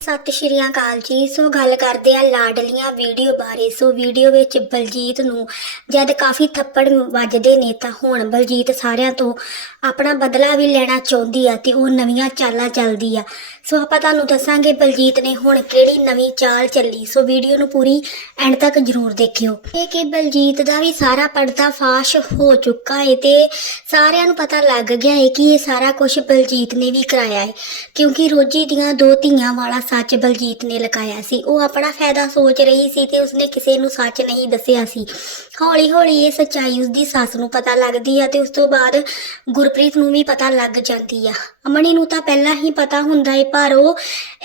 ਸਤਿ ਸ਼੍ਰੀ ਅਕਾਲ ਜੀ। ਸੋ ਗੱਲ ਕਰਦੇ ਆ ਲਾਡਲੀਆਂ ਵੀਡੀਓ ਬਾਰੇ। ਸੋ ਵੀਡੀਓ ਵਿੱਚ ਬਲਜੀਤ ਨੂੰ ਜਦ ਕਾਫੀ ਥੱਪੜ ਵੱਜਦੇ ਨੇ ਤਾਂ ਹੁਣ ਬਲਜੀਤ ਸਾਰਿਆਂ ਤੋਂ ਆਪਣਾ ਬਦਲਾ ਵੀ ਲੈਣਾ ਚਾਹੁੰਦੀ ਆ ਤੇ ਉਹ ਨਵੀਆਂ ਚਾਲਾਂ ਚੱਲਦੀ ਆ। ਸੋ ਆਪਾਂ ਤੁਹਾਨੂੰ ਦੱਸਾਂਗੇ ਬਲਜੀਤ ਨੇ ਹੁਣ ਕਿਹੜੀ ਨਵੀਂ ਚਾਲ ਚੱਲੀ। ਸੋ ਵੀਡੀਓ ਨੂੰ ਪੂਰੀ ਐਂਡ ਤੱਕ ਜਰੂਰ ਦੇਖਿਓ। ਇਹ ਕਿ ਬਲਜੀਤ ਦਾ ਵੀ ਸਾਰਾ ਪਰਦਾ ਫਾਸ਼ ਹੋ ਚੁੱਕਾ ਹੈ ਤੇ ਸਾਰਿਆਂ ਨੂੰ ਪਤਾ ਲੱਗ ਗਿਆ ਹੈ ਕਿ ਇਹ ਸਾਰਾ ਕੁਝ ਬਲਜੀਤ ਨੇ ਵੀ ਕਰਾਇਆ ਹੈ ਕਿਉਂਕਿ ਰੋਜੀ ਦੀਆਂ ਦੋ ਧੀਆਂ ਵਾਲਾ ਸੱਚ ਬਲਜੀਤ ਨੇ ਲਕਾਇਆ ਸੀ। ਉਹ ਆਪਣਾ ਫਾਇਦਾ ਸੋਚ ਰਹੀ ਸੀ ਤੇ ਉਸਨੇ ਕਿਸੇ ਨੂੰ ਸੱਚ ਨਹੀਂ ਦੱਸਿਆ ਸੀ। ਹੌਲੀ ਹੌਲੀ ਇਹ ਸੱਚਾਈ ਉਸਦੀ ਸੱਸ ਨੂੰ ਪਤਾ ਲੱਗਦੀ ਆ ਤੇ ਉਸ ਤੋਂ ਬਾਅਦ ਗੁਰਪ੍ਰੀਤ ਨੂੰ ਵੀ ਪਤਾ ਲੱਗ ਜਾਂਦੀ ਆ। ਅਮਣੀ ਨੂੰ ਤਾਂ ਪਹਿਲਾਂ ਹੀ ਪਤਾ ਹੁੰਦਾ ਏ, ਪਰ ਉਹ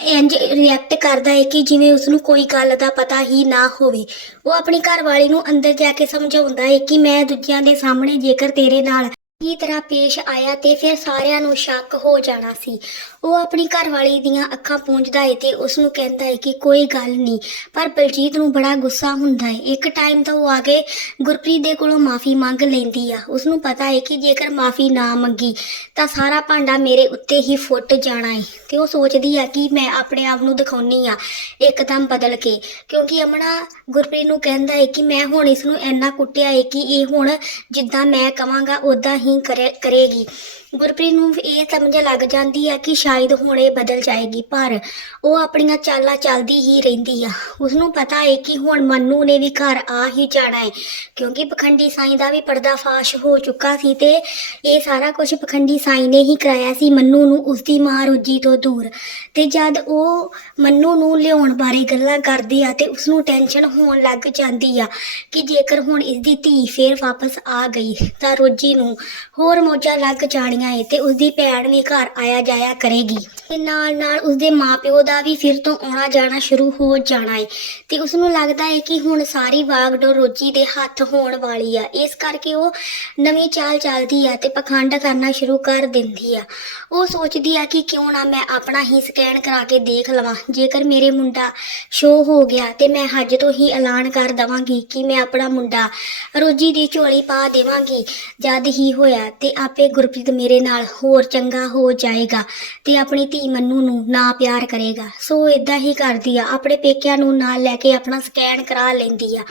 ਇੰਜ ਰਿਐਕਟ ਕਰਦਾ ਏ ਕਿ ਜਿਵੇਂ ਉਸ ਨੂੰ ਕੋਈ ਗੱਲ ਦਾ ਪਤਾ ਹੀ ਨਾ ਹੋਵੇ। ਉਹ ਆਪਣੀ ਘਰਵਾਲੀ ਨੂੰ ਅੰਦਰ ਜਾ ਕੇ ਸਮਝਾਉਂਦਾ ਏ ਕਿ ਮੈਂ ਦੂਜਿਆਂ ਦੇ ਸਾਹਮਣੇ ਜੇਕਰ ਤੇਰੇ ਨਾਲ ਚੰਗੀ ਤਰ੍ਹਾਂ ਪੇਸ਼ ਆਇਆ ਤੇ ਫਿਰ ਸਾਰਿਆਂ ਨੂੰ ਸ਼ੱਕ ਹੋ ਜਾਣਾ ਸੀ। ਉਹ ਆਪਣੀ ਘਰਵਾਲੀ ਦੀਆਂ ਅੱਖਾਂ ਪੂੰਝਦਾ ਏ ਤੇ ਉਸ ਨੂੰ ਕਹਿੰਦਾ ਏ ਕਿ ਕੋਈ ਗੱਲ ਨਹੀਂ, ਪਰ ਬਲਜੀਤ ਨੂੰ ਬੜਾ ਗੁੱਸਾ ਹੁੰਦਾ ਏ। ਇੱਕ ਟਾਈਮ ਤਾਂ ਉਹ ਆ ਕੇ ਗੁਰਪ੍ਰੀਤ ਦੇ ਕੋਲੋਂ ਮਾਫੀ ਮੰਗ ਲੈਂਦੀ ਆ। ਉਸ ਨੂੰ ਪਤਾ ਏ ਕਿ ਜੇਕਰ ਮਾਫੀ ਨਾ ਮੰਗੀ, ਤਾਂ ਸਾਰਾ ਭਾਂਡਾ ਮੇਰੇ ਉੱਤੇ ਹੀ ਫੁੱਟ ਜਾਣਾ ਏ। ਤੇ ਉਹ ਸੋਚਦੀ ਆ ਕਿ ਮੈਂ ਆਪਣੇ ਆਪ ਨੂੰ ਦਿਖਾਉਣੀ ਆ, ਇੱਕਦਮ ਬਦਲ ਕੇ। ਕਿਉਂਕਿ ਅਮਣਾ ਗੁਰਪ੍ਰੀਤ ਨੂੰ ਕਹਿੰਦਾ ਏ ਕਿ ਮੈਂ ਹੁਣ ਇਸ ਨੂੰ ਇੰਨਾ ਕੁੱਟਿਆ ਏ ਕਿ ਇਹ ਹੁਣ ਜਿੱਦਾਂ ਮੈਂ ਕਵਾਂਗਾ ਉਦਾਂ ਹੀ ਕਰੇ ਕਰੇਗੀ। ਗੁਰਪ੍ਰੀਤ ਨੂੰ ਇਹ ਸਮਝ ਲੱਗ ਜਾਂਦੀ ਆ ਕਿ ਸ਼ਾਇਦ ਹੁਣ ਇਹ ਬਦਲ ਜਾਏਗੀ, ਪਰ ਉਹ ਆਪਣੀਆਂ ਚਾਲਾਂ ਚੱਲਦੀ ਹੀ ਰਹਿੰਦੀ ਆ। ਉਸ ਨੂੰ ਪਤਾ ਹੈ ਕਿ ਹੁਣ ਮੰਨੂ ਨੇ ਵੀ ਘਰ ਆ ਹੀ ਜਾਣਾ ਹੈ ਕਿਉਂਕਿ ਪਖੰਡੀ ਸਾਈਂ ਦਾ ਵੀ ਪਰਦਾਫਾਸ਼ ਹੋ ਚੁੱਕਾ ਸੀ ਤੇ ਇਹ ਸਾਰਾ ਕੁਝ ਪਖੰਡੀ ਸਾਈਂ ਨੇ ਹੀ ਕਰਾਇਆ ਸੀ, ਮੰਨੂ ਨੂੰ ਉਸਦੀ ਮਾਂ ਰੋਜੀ ਤੋਂ ਦੂਰ। ਤੇ ਜਦ ਉਹ ਮੰਨੂ ਨੂੰ ਲਿਆਉਣ ਬਾਰੇ ਗੱਲਾਂ ਕਰਦੀ ਆ ਤੇ ਉਸ ਨੂੰ ਟੈਨਸ਼ਨ ਹੋਣ ਲੱਗ ਜਾਂਦੀ ਆ ਕਿ ਜੇਕਰ ਹੁਣ ਇਸ ਦੀ ਧੀ ਫੇਰ ਵਾਪਸ ਆ ਗਈ ਤਾਂ ਰੋਜੀ ਨੂੰ ਹੋਰ ਮੌਜਾਂ ਲੱਗ ਜਾਣੀਆਂ ਏ ਤੇ ਉਸਦੀ ਭੈਣ ਵੀ ਘਰ ਆਇਆ ਜਾਇਆ ਕਰੇਗੀ। ਤੇ ਨਾਲ ਨਾਲ ਉਸਦੇ ਮਾਪਿਓ ਦਾ ਵੀ ਫਿਰ ਤੋਂ ਆਉਣਾ ਜਾਣਾ ਸ਼ੁਰੂ ਹੋ ਜਾਣਾ ਏ। ਤੇ ਉਸ ਨੂੰ ਲੱਗਦਾ ਹੈ ਕਿ ਹੁਣ ਸਾਰੀ ਵਾਗਡੋਰ ਰੋਜੀ ਦੇ ਹੱਥ ਹੋਣ ਵਾਲੀ ਆ। ਇਸ ਕਰਕੇ ਉਹ ਨਵੀਂ ਚਾਲ ਚੱਲਦੀ ਆ ਤੇ ਪਖੰਡ ਕਰਨਾ ਸ਼ੁਰੂ ਕਰ ਦਿੰਦੀ ਆ। ਉਹ ਸੋਚਦੀ ਆ ਕਿ ਕਿਉਂ ਨਾ ਮੈਂ ਆਪਣਾ ਹੀ ਸਕੈਨ ਕਰਾ ਕੇ ਦੇਖ ਲਵਾਂ। ਜੇਕਰ ਮੇਰੇ ਮੁੰਡਾ ਸ਼ੋ ਹੋ ਗਿਆ ਤੇ ਮੈਂ ਹੱਜ ਤੋਂ ਹੀ ਐਲਾਨ ਕਰ ਦਵਾਂਗੀ ਕਿ ਮੈਂ ਆਪਣਾ ਮੁੰਡਾ ਰੋਜੀ ਦੀ ਝੋਲੀ ਪਾ ਦੇਵਾਂਗੀ, ਜਦ ਹੀ ਹੋਇਆ ਤੇ ਆਪੇ ਗੁਰਪ੍ਰੀਤ ਮੇਰੇ ਨਾਲ ਹੋਰ ਚੰਗਾ ਹੋ ਜਾਏਗਾ ਤੇ ਆਪਣੀ ਧੀ ਮੰਨੂ ਨੂੰ ਨਾ ਪਿਆਰ ਕਰੇਗਾ। ਸੋ ਇਦਾਂ ਹੀ ਕਰਦੀ ਆ। ਆਪਣੇ ਪੇਕਿਆਂ ਨੂੰ ਨਾਲ ਲੈ ਕੇ ਆਪਣਾ ਸਕੈਨ ਕਰਾ ਲੈਂਦੀ ਆ।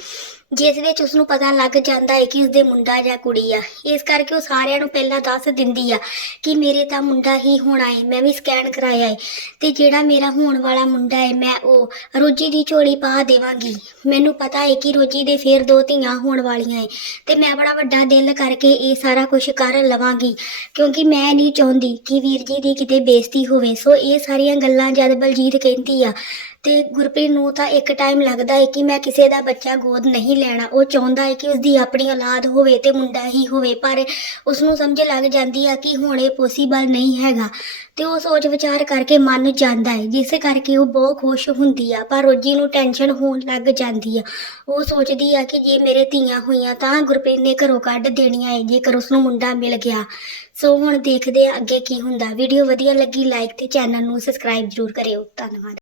ਜਿਸ ਵਿੱਚ ਉਸ ਨੂੰ ਪਤਾ ਲੱਗ ਜਾਂਦਾ ਹੈ ਕਿ ਉਸਦੇ ਮੁੰਡਾ ਜਾਂ ਕੁੜੀ ਆ। ਇਸ ਕਰਕੇ ਉਹ ਸਾਰਿਆਂ ਨੂੰ ਪਹਿਲਾਂ ਦੱਸ ਦਿੰਦੀ ਆ ਕਿ ਮੇਰੇ ਤਾਂ ਮੁੰਡਾ ਹੀ ਹੋਣਾ ਹੈ, ਮੈਂ ਵੀ ਸਕੈਨ ਕਰਾਇਆ ਹੈ ਤੇ ਜਿਹੜਾ ਮੇਰਾ ਹੋਣ ਵਾਲਾ ਮੁੰਡਾ ਹੈ, ਮੈਂ ਉਹ ਰੋਜੀ ਦੀ ਝੋਲੀ ਪਾ ਦੇਵਾਂਗੀ। ਮੈਨੂੰ ਪਤਾ ਹੈ ਕਿ ਰੋਜੀ ਦੇ ਫੇਰ ਦੋ ਧੀਆਂ ਹੋਣ ਵਾਲੀਆਂ ਹੈ ਤੇ ਮੈਂ ਬੜਾ ਵੱਡਾ ਦਿਲ ਕਰਕੇ ਇਹ ਸਾਰਾ ਕੁਝ ਕਰ ਲਵਾਂਗੀ, ਕਿਉਂਕਿ ਮੈਂ ਨਹੀਂ ਚਾਹੁੰਦੀ ਕਿ ਵੀਰ ਜੀ ਦੀ ਕਿਤੇ ਬੇਇੱਜ਼ਤੀ ਹੋਵੇ। ਸੋ ਇਹ ਸਾਰੀਆਂ ਗੱਲਾਂ ਜਦ ਬਲਜੀਤ ਕਹਿੰਦੀ ਆ ਤੇ ਗੁਰਪ੍ਰੀਤ ਨੂੰ ਤਾਂ ਇੱਕ ਟਾਈਮ ਲੱਗਦਾ ਹੈ ਕਿ ਮੈਂ ਕਿਸੇ ਦਾ ਬੱਚਾ ਗੋਦ ਨਹੀਂ ਲੈਣਾ। ਉਹ ਚਾਹੁੰਦਾ ਹੈ ਕਿ ਉਸਦੀ ਆਪਣੀ ਔਲਾਦ ਹੋਵੇ ਤੇ ਮੁੰਡਾ ਹੀ ਹੋਵੇ, ਪਰ ਉਸ ਨੂੰ ਸਮਝ ਲੱਗ ਜਾਂਦੀ ਆ ਕਿ ਹੁਣ ਇਹ ਪੋਸੀਬਲ ਨਹੀਂ ਹੈਗਾ। ਤੇ ਉਹ ਸੋਚ ਵਿਚਾਰ ਕਰਕੇ ਮੰਨ ਜਾਂਦਾ ਹੈ, ਜਿਸ ਕਰਕੇ ਉਹ ਬਹੁਤ ਖੁਸ਼ ਹੁੰਦੀ ਆ, ਪਰ ਰੋਜੀ ਨੂੰ ਟੈਨਸ਼ਨ ਹੋਣ ਲੱਗ ਜਾਂਦੀ ਆ। ਉਹ ਸੋਚਦੀ ਆ ਕਿ ਜੇ ਮੇਰੇ ਧੀਆਂ ਹੋਈਆਂ ਤਾਂ ਗੁਰਪ੍ਰੀਤ ਨੇ ਘਰੋਂ ਕੱਢ ਦੇਣੀਆਂ ਹੈ ਜੇਕਰ ਉਸ ਨੂੰ ਮੁੰਡਾ ਮਿਲ ਗਿਆ। ਸੋ ਹੁਣ ਦੇਖਦੇ ਆ ਅੱਗੇ ਕੀ ਹੁੰਦਾ। ਵੀਡੀਓ ਵਧੀਆ ਲੱਗੀ ਲਾਈਕ ਤੇ ਚੈਨਲ ਨੂੰ ਸਬਸਕ੍ਰਾਈਬ ਜ਼ਰੂਰ ਕਰਿਓ। ਧੰਨਵਾਦ।